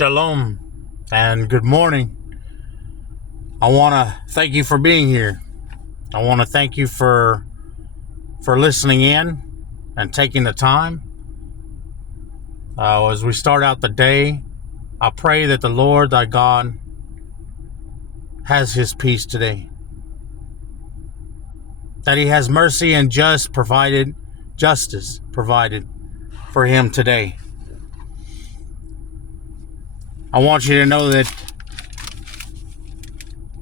Shalom and good morning. I want to thank you for being here. I want to thank you for listening in and taking the time. As we start out the day, I pray that the Lord thy God has his peace today. That he has mercy and justice provided for him today. I want you to know that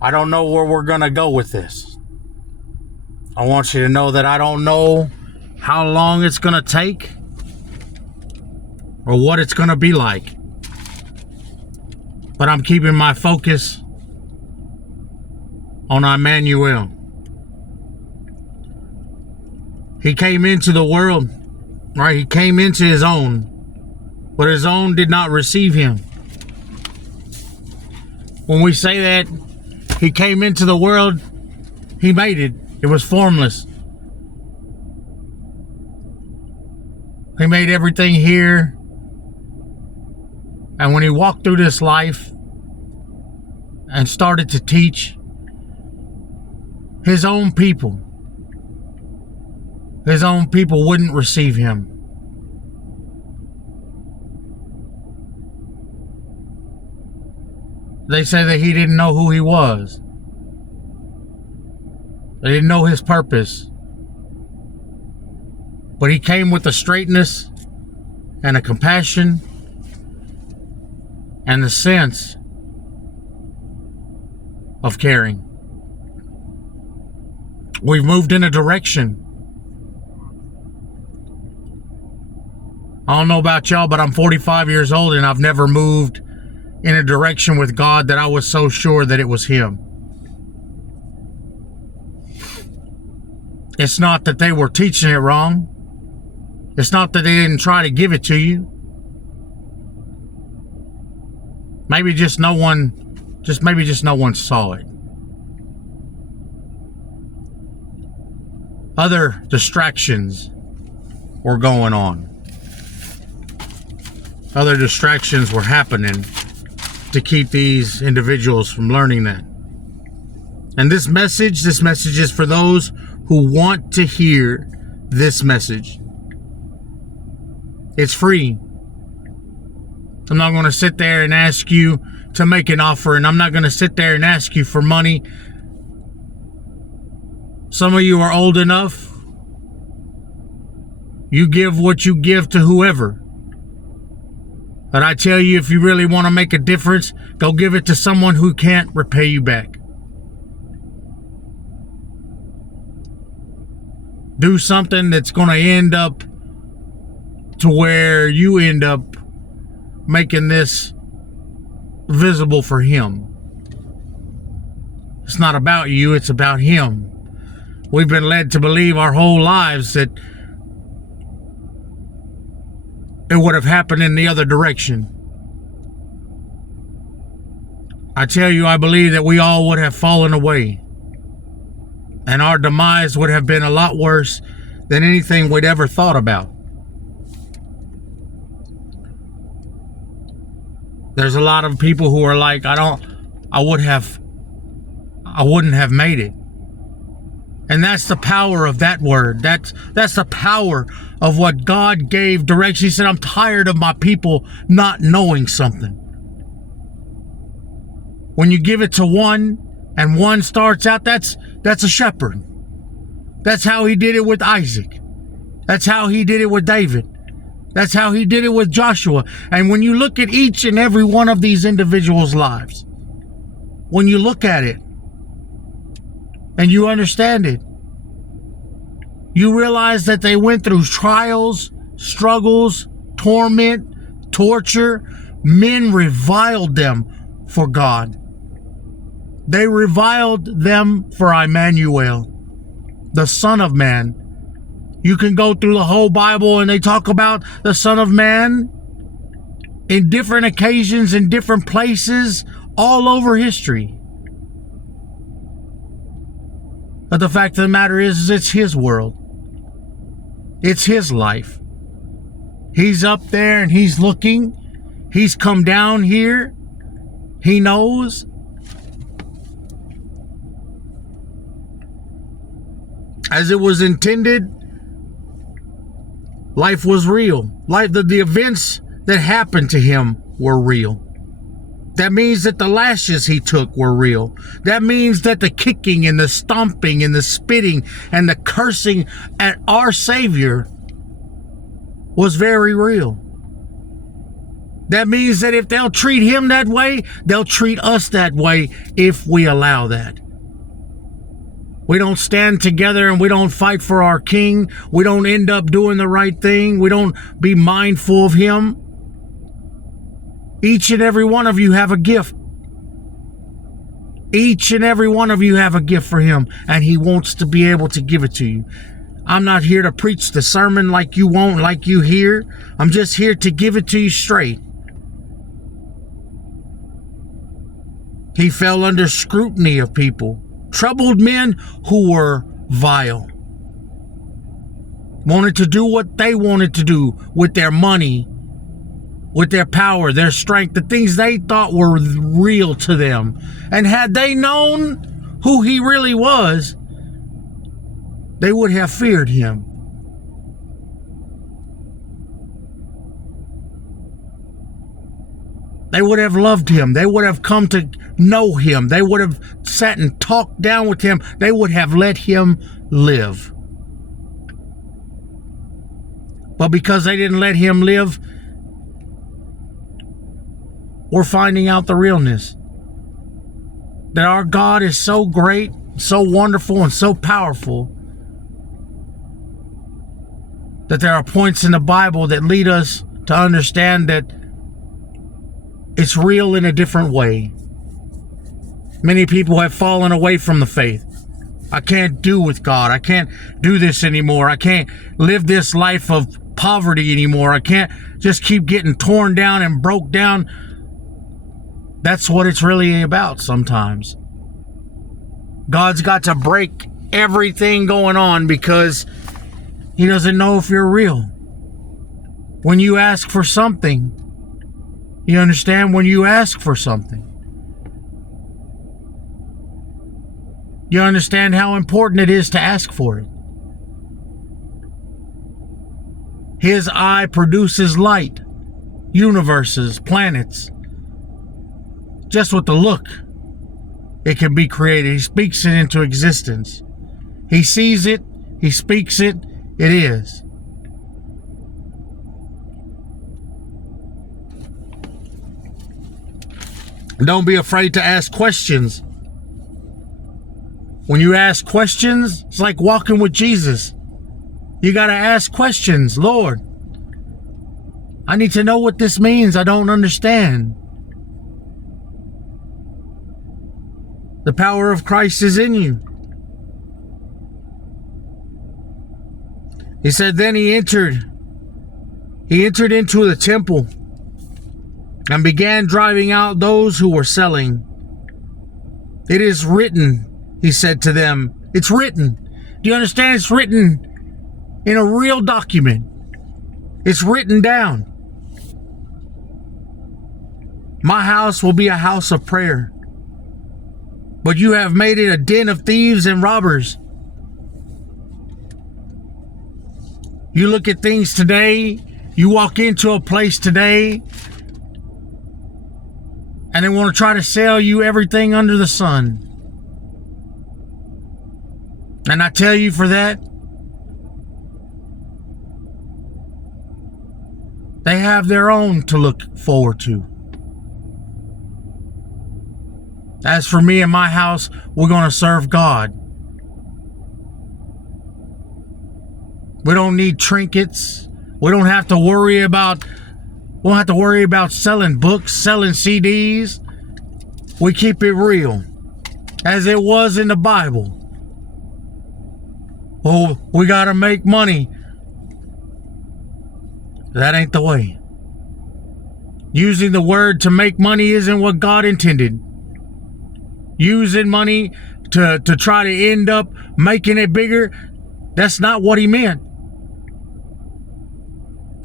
I don't know where we're going to go with this. I want you to know that I don't know how long it's going to take or what it's going to be like. But I'm keeping my focus on Emmanuel. He came into the world, right? He came into his own, but his own did not receive him. When we say that he came into the world, he made it. It was formless. He made everything here. And when he walked through this life and started to teach his own people wouldn't receive him. They say that he didn't know who he was. They didn't know his purpose. But he came with a straightness and a compassion and a sense of caring. We've moved in a direction. I don't know about y'all, but I'm 45 years old and I've never moved in a direction with God that I was so sure that it was him. It's not that they were teaching it wrong. It's not that they didn't try to give it to you. Maybe just no one saw it. Other distractions were going on. Other distractions were happening to keep these individuals from learning that. And this message is for those who want to hear this message. It's free. I'm not going to sit there and ask you to make an offer, and I'm not going to sit there and ask you for money. Some of you are old enough. You give what you give to whoever. But I tell you, if you really want to make a difference, go give it to someone who can't repay you back. Do something that's going to end up to where you end up making this visible for him. It's not about you, it's about him. We've been led to believe our whole lives that it would have happened in the other direction. I tell you, I believe that we all would have fallen away. And our demise would have been a lot worse than anything we'd ever thought about. There's a lot of people who are like, I wouldn't have made it. And that's the power of that word. That's the power of what God gave direction. He said, I'm tired of my people not knowing something. When you give it to one and one starts out, that's a shepherd. That's how he did it with Isaac. That's how he did it with David. That's how he did it with Joshua. And when you look at each and every one of these individuals' lives, when you look at it, and you understand it, you realize that they went through trials, struggles, torment, torture. Men reviled them for God. They reviled them for Emmanuel, the Son of Man. You can go through the whole Bible and they talk about the Son of Man in different occasions, in different places, all over history. But the fact of the matter is it's his world. It's his life. He's up there and he's looking He's come down here. He knows. As it was intended, life was real. The events that happened to him were real. That means that the lashes he took were real. That means that the kicking and the stomping and the spitting and the cursing at our Savior was very real. That means that if they'll treat him that way, they'll treat us that way if we allow that. We don't stand together and we don't fight for our King. We don't end up doing the right thing. We don't be mindful of him. Each and every one of you have a gift. Each and every one of you have a gift for him, and he wants to be able to give it to you. I'm not here to preach the sermon like you want, like you hear. I'm just here to give it to you straight. He fell under scrutiny of people, troubled men who were vile, wanted to do what they wanted to do with their money, with their power, their strength, the things they thought were real to them. And had they known who he really was, they would have feared him. They would have loved him. They would have come to know him. They would have sat and talked down with him. They would have let him live. But because they didn't let him live, we're finding out the realness. That our God is so great, so wonderful, and so powerful that there are points in the Bible that lead us to understand that it's real in a different way. Many people have fallen away from the faith. I can't do with God. I can't do this anymore. I can't live this life of poverty anymore. I can't just keep getting torn down and broke down. That's what it's really about sometimes. God's got to break everything going on because he doesn't know if you're real. When you ask for something, you understand? When you ask for something, you understand how important it is to ask for it. His eye produces light, universes, planets. Just with the look, it can be created. He speaks it into existence. He sees it, he speaks it, it is. Don't be afraid to ask questions. When you ask questions, it's like walking with Jesus. You got to ask questions. Lord, I need to know what this means. I don't understand. The power of Christ is in you. He said, then he entered into the temple and began driving out those who were selling. It is written, he said to them. It's written. Do you understand? It's written in a real document. It's written down. My house will be a house of prayer, but you have made it a den of thieves and robbers. You look at things today, you walk into a place today, and they want to try to sell you everything under the sun. And I tell you, for that, they have their own to look forward to. As for me and my house, we're going to serve God. We don't need trinkets. We don't have to worry about selling books, selling CDs. We keep it real, as it was in the Bible. Oh, we got to make money. That ain't the way. Using the word to make money isn't what God intended. Using money to try to end up making it bigger, that's not what he meant.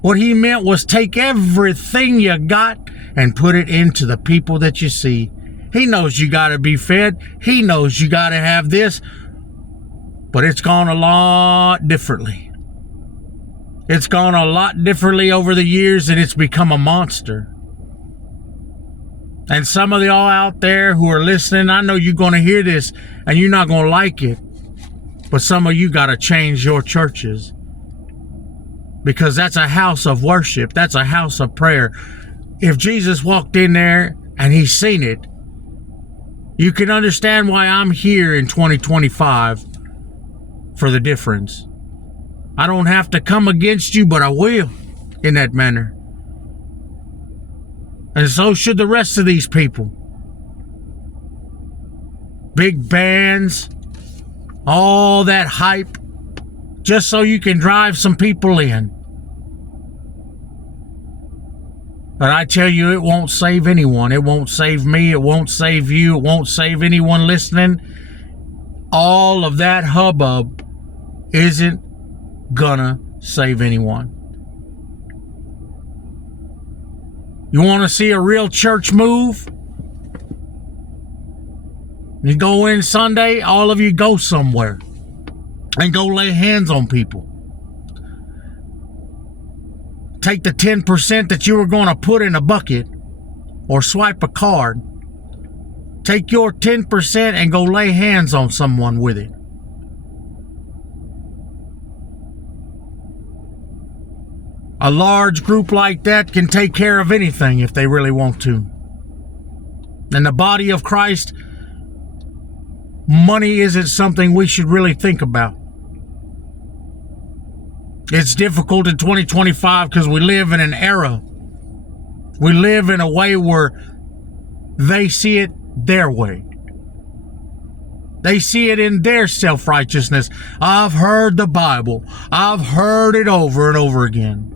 What he meant was take everything you got and put it into the people that you see. He knows you got to be fed. He knows you got to have this. But it's gone a lot differently. It's gone a lot differently over the years, and it's become a monster. And some of y'all out there who are listening, I know you're going to hear this and you're not going to like it. But some of you got to change your churches. Because that's a house of worship. That's a house of prayer. If Jesus walked in there and he's seen it, you can understand why I'm here in 2025 for the difference. I don't have to come against you, but I will in that manner. And so should the rest of these people. Big bands, all that hype, just so you can drive some people in. But I tell you, it won't save anyone. It won't save me. It won't save you. It won't save anyone listening. All of that hubbub isn't gonna save anyone. You want to see a real church move? You go in Sunday, all of you go somewhere and go lay hands on people. Take the 10% that you were going to put in a bucket or swipe a card. Take your 10% and go lay hands on someone with it. A large group like that can take care of anything if they really want to. In the body of Christ, money isn't something we should really think about. It's difficult in 2025 because we live in an era. We live in a way where they see it their way. They see it in their self-righteousness. I've heard the Bible. I've heard it over and over again.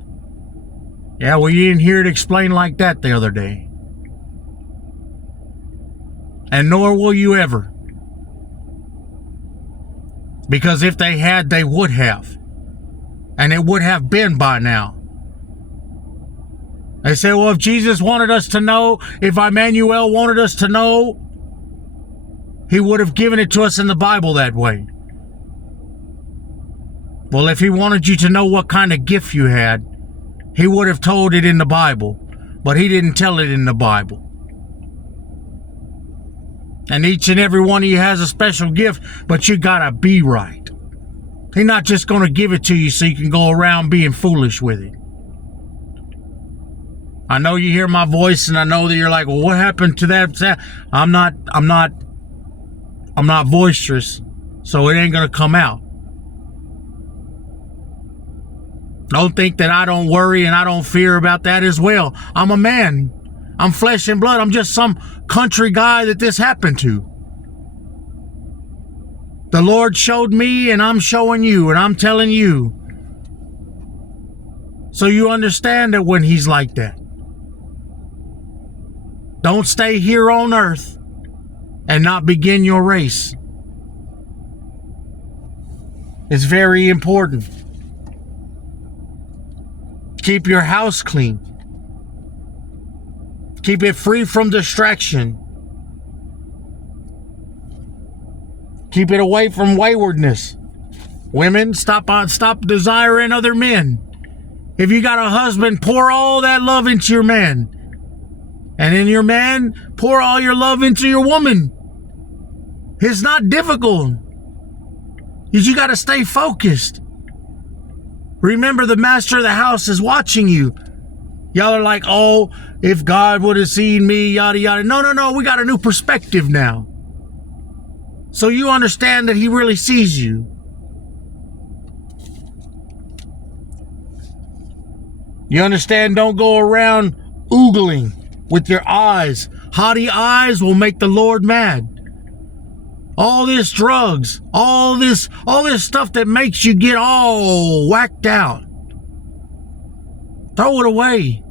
Yeah, well, you didn't hear it explained like that the other day. And nor will you ever. Because if they had, they would have. And it would have been by now. They say, well, if Jesus wanted us to know, if Emmanuel wanted us to know, he would have given it to us in the Bible that way. Well, if he wanted you to know what kind of gift you had, he would have told it in the Bible, but he didn't tell it in the Bible. And each and every one of you has a special gift, but you gotta be right. He's not just gonna give it to you so you can go around being foolish with it. I know you hear my voice and I know that you're like, well, what happened to that? I'm not boisterous, so it ain't gonna come out. Don't think that I don't worry and I don't fear about that as well. I'm a man. I'm flesh and blood. I'm just some country guy that this happened to. The Lord showed me and I'm showing you and I'm telling you. So you understand that when he's like that. Don't stay here on earth and not begin your race. It's very important. Keep your house clean. Keep it free from distraction. Keep it away from waywardness. Women, stop desiring other men. If you got a husband, pour all that love into your man. And in your man, pour all your love into your woman. It's not difficult. You got to stay focused. Remember, the master of the house is watching you. Y'all are like, oh, if God would have seen me, yada, yada. No. We got a new perspective now. So you understand that he really sees you. You understand? Don't go around oogling with your eyes. Haughty eyes will make the Lord mad. All this drugs, all this stuff that makes you get all whacked out. Throw it away.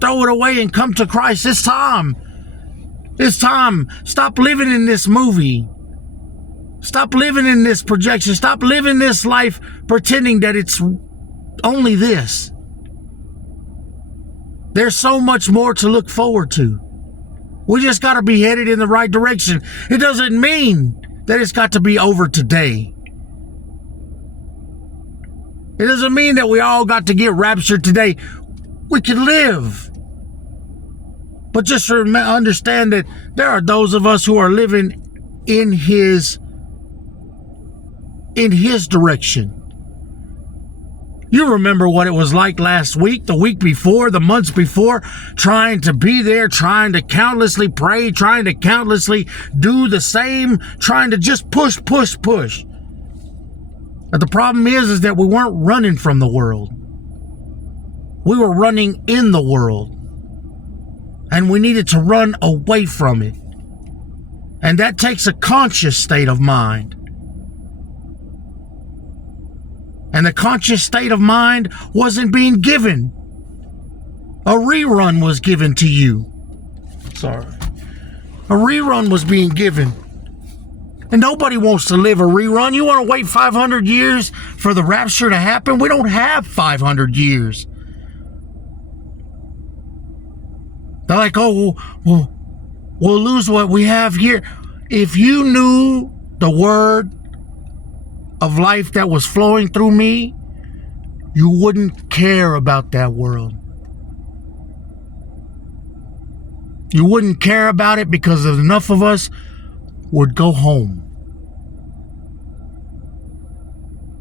Throw it away and come to Christ. It's time. It's time. Stop living in this movie. Stop living in this projection. Stop living this life pretending that it's only this. There's so much more to look forward to. We just got to be headed in the right direction. It doesn't mean that it's got to be over today. It doesn't mean that we all got to get raptured today. We can live. But just understand that there are those of us who are living in his direction. You remember what it was like last week, the week before, the months before, trying to be there, trying to countlessly pray, trying to countlessly do the same, trying to just push. But the problem is that we weren't running from the world. We were running in the world. And we needed to run away from it. And that takes a conscious state of mind. And the conscious state of mind wasn't being given. A rerun was given to you. Sorry. A rerun was being given. And nobody wants to live a rerun. You want to wait 500 years for the rapture to happen? We don't have 500 years. They're like, oh, we'll lose what we have here. If you knew the word of life that was flowing through me, you wouldn't care about that world. You wouldn't care about it because enough of us would go home.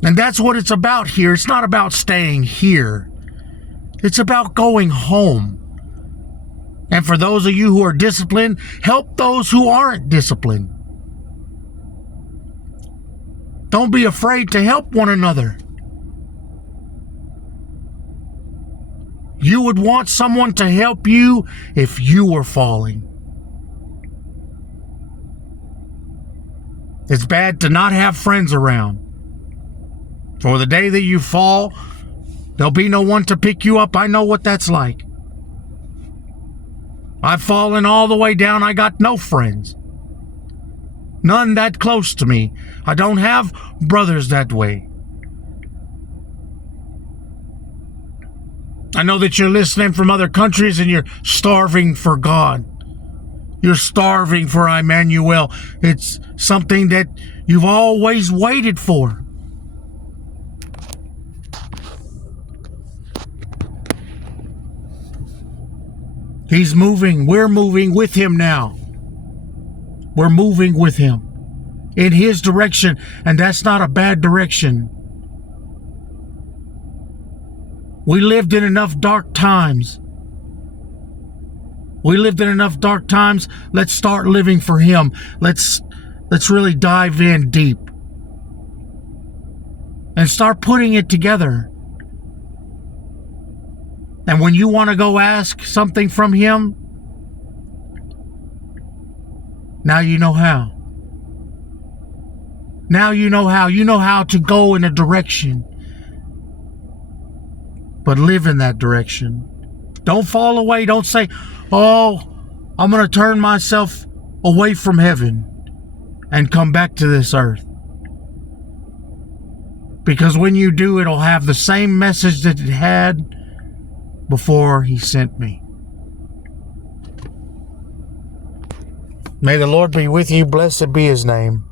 And that's what it's about here. It's not about staying here. It's about going home. And for those of you who are disciplined, help those who aren't disciplined. Don't be afraid to help one another. You would want someone to help you if you were falling. It's bad to not have friends around. For the day that you fall, there'll be no one to pick you up. I know what that's like. I've fallen all the way down. I got no friends. None that close to me. I don't have brothers that way. I know that you're listening from other countries and you're starving for God. You're starving for Emmanuel. It's something that you've always waited for. He's moving. We're moving with him now. We're moving with him in his direction, and that's not a bad direction. We lived in enough dark times. Let's start living for him. Let's really dive in deep and start putting it together. And when you want to go ask something from him, now you know how. Now you know how. You know how to go in a direction. But live in that direction. Don't fall away. Don't say, oh, I'm going to turn myself away from heaven and come back to this earth. Because when you do, it'll have the same message that it had before he sent me. May the Lord be with you. Blessed be his name.